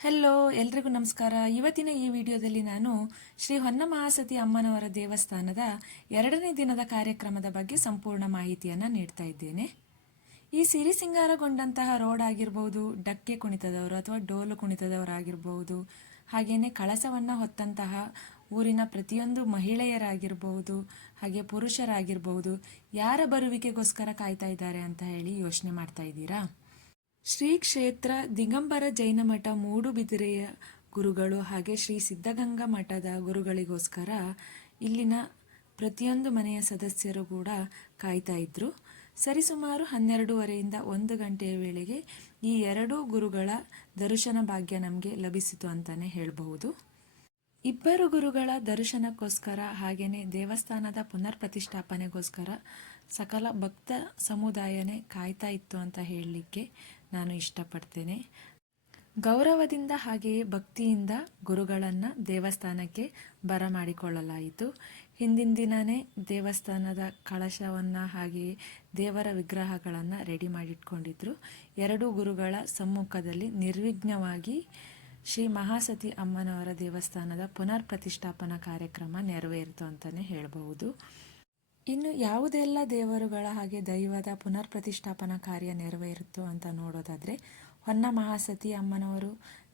Hello ಎಲ್ರಿಗೂ ನಮಸ್ಕಾರ. ಇವತ್ತಿನ ಈ ವಿಡಿಯೋದಲ್ಲಿ ನಾನು ಶ್ರೀ ಹೊನ್ನಮಹಾಸತಿ ಅಮ್ಮನವರ ದೇವಸ್ಥಾನದ 2ನೇ ದಿನದ ಕಾರ್ಯಕ್ರಮದ ಬಗ್ಗೆ ಸಂಪೂರ್ಣ ಮಾಹಿತಿಯನ್ನು ನೀಡ್ತಾ ಇದ್ದೇನೆ. ಈ ಸಿರಿ ಸಿಂಗಾರಗೊಂಡಂತಹ ರೋಡ್ ಆಗಿರಬಹುದು, ಡಕ್ಕೆ ಕುಣಿತದವರು ಅಥವಾ ಡೋಲು ಕುಣಿತದವರಾಗಿರಬಹುದು, ಹಾಗೆಯೇ ಕಳಸವನ್ನು ಹೊತ್ತಂತಹ ಊರಿನ ಪ್ರತಿಯೊಂದು ಮಹಿಳೆಯರಾಗಿರಬಹುದು, ಹಾಗೆ ಪುರುಷರಾಗಿರಬಹುದು, ಯಾರ ಬರುವಿಕೆಗೋಸ್ಕರ ಕಾಯ್ತಾ ಇದ್ದಾರೆ ಅಂತ ಹೇಳಿ ಯೋಚನೆ ಮಾಡ್ತಾ ಇದ್ದೀರಾ? ಶ್ರೀ ಕ್ಷೇತ್ರ ದಿಗಂಬರ ಜೈನ ಮಠ ಮೂಡುಬಿದಿರೆಯ ಗುರುಗಳು ಹಾಗೆ ಶ್ರೀ ಸಿದ್ಧಗಂಗಾ ಮಠದ ಗುರುಗಳಿಗೋಸ್ಕರ ಇಲ್ಲಿನ ಪ್ರತಿಯೊಂದು ಮನೆಯ ಸದಸ್ಯರು ಕೂಡ ಕಾಯ್ತಾ ಇದ್ರು. ಸರಿಸುಮಾರು 12:30ಯಿಂದ 1 ಗಂಟೆಯ ವೇಳೆಗೆ ಈ ಎರಡೂ ಗುರುಗಳ ದರ್ಶನ ಭಾಗ್ಯ ನಮಗೆ ಲಭಿಸಿತು ಅಂತಾನೆ ಹೇಳಬಹುದು. ಇಬ್ಬರು ಗುರುಗಳ ದರ್ಶನಕ್ಕೋಸ್ಕರ ಹಾಗೆಯೇ ದೇವಸ್ಥಾನದ ಪುನರ್ ಪ್ರತಿಷ್ಠಾಪನೆಗೋಸ್ಕರ ಸಕಲ ಭಕ್ತ ಸಮುದಾಯನೇ ಕಾಯ್ತಾ ಇತ್ತು ಅಂತ ಹೇಳಲಿಕ್ಕೆ ನಾನು ಇಷ್ಟಪಡ್ತೇನೆ. ಗೌರವದಿಂದ ಹಾಗೆಯೇ ಭಕ್ತಿಯಿಂದ ಗುರುಗಳನ್ನು ದೇವಸ್ಥಾನಕ್ಕೆ ಬರಮಾಡಿಕೊಳ್ಳಲಾಯಿತು. ಹಿಂದಿನ ದಿನವೇ ದೇವಸ್ಥಾನದ ಕಳಶವನ್ನು ಹಾಗೆಯೇ ದೇವರ ವಿಗ್ರಹಗಳನ್ನು ರೆಡಿ ಮಾಡಿಟ್ಕೊಂಡಿದ್ರು. ಎರಡೂ ಗುರುಗಳ ಸಮ್ಮುಖದಲ್ಲಿ ನಿರ್ವಿಘ್ನವಾಗಿ ಶ್ರೀ ಮಹಾಸತಿ ಅಮ್ಮನವರ ದೇವಸ್ಥಾನದ ಪುನರ್ ಪ್ರತಿಷ್ಠಾಪನಾ ಕಾರ್ಯಕ್ರಮ ನೆರವೇರಿತು ಅಂತಲೇ ಹೇಳಬಹುದು. ಇನ್ನು ಯಾವುದೆಲ್ಲ ದೇವರುಗಳ ಹಾಗೆ ದೈವದ ಪುನರ್ ಪ್ರತಿಷ್ಠಾಪನಾ ಕಾರ್ಯ ನೆರವೇರಿತು ಅಂತ ನೋಡೋದಾದರೆ, ಹೊನ್ನಮಹಾಸತಿ ಅಮ್ಮನವರು,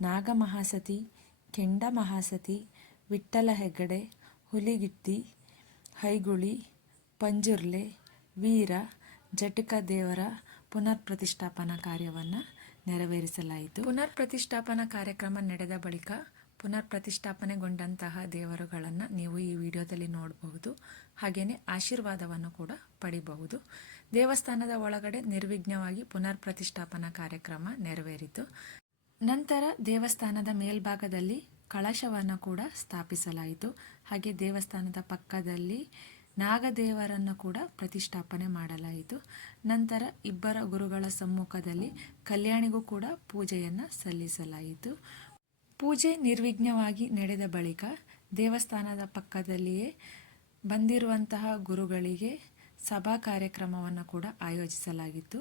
ನಾಗಮಹಾಸತಿ, ಕೆಂಡ ಮಹಾಸತಿ, ವಿಠ್ಠಲ ಹೆಗ್ಗಡೆ, ಹುಲಿಗಿತ್ತಿ, ಹೈಗುಳಿ, ಪಂಜುರ್ಲೆ, ವೀರ, ಜಟಕ ದೇವರ ಪುನರ್ ಪ್ರತಿಷ್ಠಾಪನಾ ಕಾರ್ಯವನ್ನು ನೆರವೇರಿಸಲಾಯಿತು. ಪುನರ್ ಪ್ರತಿಷ್ಠಾಪನಾ ಕಾರ್ಯಕ್ರಮ ನಡೆದ ಬಳಿಕ ಪುನರ್ ಪ್ರತಿಷ್ಠಾಪನೆಗೊಂಡಂತಹ ದೇವರುಗಳನ್ನು ನೀವು ಈ ವಿಡಿಯೋದಲ್ಲಿ ನೋಡಬಹುದು. ಹಾಗೆಯೇ ಆಶೀರ್ವಾದವನ್ನು ಕೂಡ ಪಡಿಬಹುದು. ದೇವಸ್ಥಾನದ ಒಳಗಡೆ ನಿರ್ವಿಘ್ನವಾಗಿ ಪುನರ್ ಪ್ರತಿಷ್ಠಾಪನಾ ಕಾರ್ಯಕ್ರಮ ನೆರವೇರಿತು. ನಂತರ ದೇವಸ್ಥಾನದ ಮೇಲ್ಭಾಗದಲ್ಲಿ ಕಳಶವನ್ನು ಕೂಡ ಸ್ಥಾಪಿಸಲಾಯಿತು. ಹಾಗೆ ದೇವಸ್ಥಾನದ ಪಕ್ಕದಲ್ಲಿ ನಾಗದೇವರನ್ನು ಕೂಡ ಪ್ರತಿಷ್ಠಾಪನೆ ಮಾಡಲಾಯಿತು. ನಂತರ ಇಬ್ಬರ ಗುರುಗಳ ಸಮ್ಮುಖದಲ್ಲಿ ಕಲ್ಯಾಣಿಗೂ ಕೂಡ ಪೂಜೆಯನ್ನು ಸಲ್ಲಿಸಲಾಯಿತು. ಪೂಜೆ ನಿರ್ವಿಘ್ನವಾಗಿ ನಡೆದ ಬಳಿಕ ದೇವಸ್ಥಾನದ ಪಕ್ಕದಲ್ಲಿಯೇ ಬಂದಿರುವಂತಹ ಗುರುಗಳಿಗೆ ಸಭಾ ಕಾರ್ಯಕ್ರಮವನ್ನು ಕೂಡ ಆಯೋಜಿಸಲಾಗಿತ್ತು.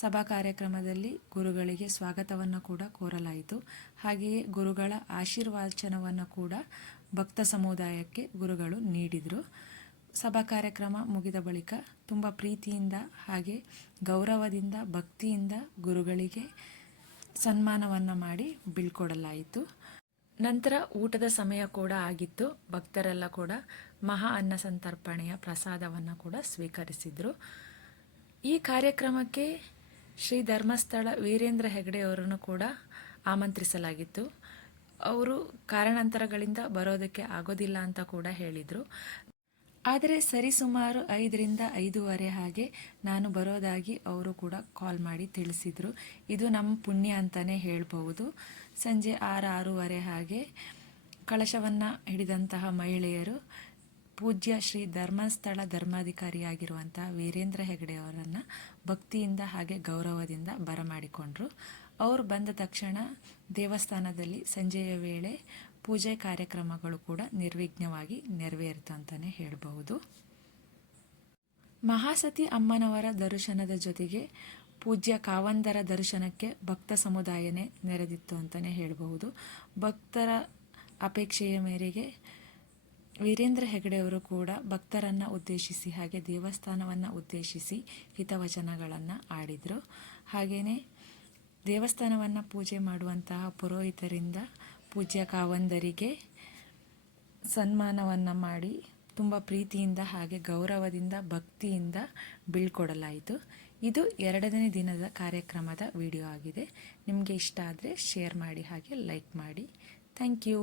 ಸಭಾ ಕಾರ್ಯಕ್ರಮದಲ್ಲಿ ಗುರುಗಳಿಗೆ ಸ್ವಾಗತವನ್ನು ಕೂಡ ಕೋರಲಾಯಿತು. ಹಾಗೆಯೇ ಗುರುಗಳ ಆಶೀರ್ವಚನವನ್ನು ಕೂಡ ಭಕ್ತ ಸಮುದಾಯಕ್ಕೆ ಗುರುಗಳು ನೀಡಿದರು. ಸಭಾ ಕಾರ್ಯಕ್ರಮ ಮುಗಿದ ಬಳಿಕ ತುಂಬ ಪ್ರೀತಿಯಿಂದ ಹಾಗೆ ಗೌರವದಿಂದ ಭಕ್ತಿಯಿಂದ ಗುರುಗಳಿಗೆ ಸನ್ಮಾನವನ್ನು ಮಾಡಿ ಬೀಳ್ಕೊಡಲಾಯಿತು. ನಂತರ ಊಟದ ಸಮಯ ಕೂಡ ಆಗಿತ್ತು. ಭಕ್ತರೆಲ್ಲ ಕೂಡ ಮಹಾ ಅನ್ನ ಸಂತರ್ಪಣೆಯ ಪ್ರಸಾದವನ್ನು ಕೂಡ ಸ್ವೀಕರಿಸಿದರು. ಈ ಕಾರ್ಯಕ್ರಮಕ್ಕೆ ಶ್ರೀ ಧರ್ಮಸ್ಥಳ ವೀರೇಂದ್ರ ಹೆಗ್ಗಡೆಯವರನ್ನು ಕೂಡ ಆಮಂತ್ರಿಸಲಾಗಿತ್ತು. ಅವರು ಕಾರಣಾಂತರಗಳಿಂದ ಬರೋದಕ್ಕೆ ಆಗೋದಿಲ್ಲ ಅಂತ ಕೂಡ ಹೇಳಿದರು. ಆದರೆ ಸರಿಸುಮಾರು 5ರಿಂದ 5:15 ಹಾಗೆ ನಾನು ಬರೋದಾಗಿ ಅವರು ಕೂಡ ಕಾಲ್ ಮಾಡಿ ತಿಳಿಸಿದರು. ಇದು ನಮ್ಮ ಪುಣ್ಯ ಅಂತಲೇ ಹೇಳ್ಬೋದು. ಸಂಜೆ 6-6:30 ಹಾಗೆ ಕಳಶವನ್ನು ಹಿಡಿದಂತಹ ಮಹಿಳೆಯರು ಪೂಜ್ಯ ಶ್ರೀ ಧರ್ಮಸ್ಥಳ ಧರ್ಮಾಧಿಕಾರಿಯಾಗಿರುವಂತಹ ವೀರೇಂದ್ರ ಹೆಗ್ಗಡೆಯವರನ್ನು ಭಕ್ತಿಯಿಂದ ಹಾಗೆ ಗೌರವದಿಂದ ಬರಮಾಡಿಕೊಂಡ್ರು. ಅವರು ಬಂದ ತಕ್ಷಣ ದೇವಸ್ಥಾನದಲ್ಲಿ ಸಂಜೆಯ ವೇಳೆ ಪೂಜೆ ಕಾರ್ಯಕ್ರಮಗಳು ಕೂಡ ನಿರ್ವಿಘ್ನವಾಗಿ ನೆರವೇರಿತು ಅಂತಲೇ ಹೇಳಬಹುದು. ಮಹಾಸತಿ ಅಮ್ಮನವರ ದರ್ಶನದ ಜೊತೆಗೆ ಪೂಜ್ಯ ಕಾವಂದರ ದರ್ಶನಕ್ಕೆ ಭಕ್ತ ಸಮುದಾಯನೇ ನೆರೆದಿತ್ತು ಅಂತಲೇ ಹೇಳಬಹುದು. ಭಕ್ತರ ಅಪೇಕ್ಷೆಯ ಮೇರೆಗೆ ವೀರೇಂದ್ರ ಹೆಗ್ಗಡೆಯವರು ಕೂಡ ಭಕ್ತರನ್ನು ಉದ್ದೇಶಿಸಿ ಹಾಗೆ ದೇವಸ್ಥಾನವನ್ನು ಉದ್ದೇಶಿಸಿ ಹಿತವಚನಗಳನ್ನು ಆಡಿದರು. ಹಾಗೆಯೇ ದೇವಸ್ಥಾನವನ್ನು ಪೂಜೆ ಮಾಡುವಂತಹ ಪುರೋಹಿತರಿಂದ ಪೂಜ್ಯ ಕಾವಂದರಿಗೆ ಸನ್ಮಾನವನ್ನು ಮಾಡಿ ತುಂಬ ಪ್ರೀತಿಯಿಂದ ಹಾಗೆ ಗೌರವದಿಂದ ಭಕ್ತಿಯಿಂದ ಬೀಳ್ಕೊಡಲಾಯಿತು. ಇದು 2ನೇ ದಿನದ ಕಾರ್ಯಕ್ರಮದ ವಿಡಿಯೋ ಆಗಿದೆ. ನಿಮಗೆ ಇಷ್ಟ ಆದರೆ ಶೇರ್ ಮಾಡಿ ಹಾಗೆ ಲೈಕ್ ಮಾಡಿ. Thank you.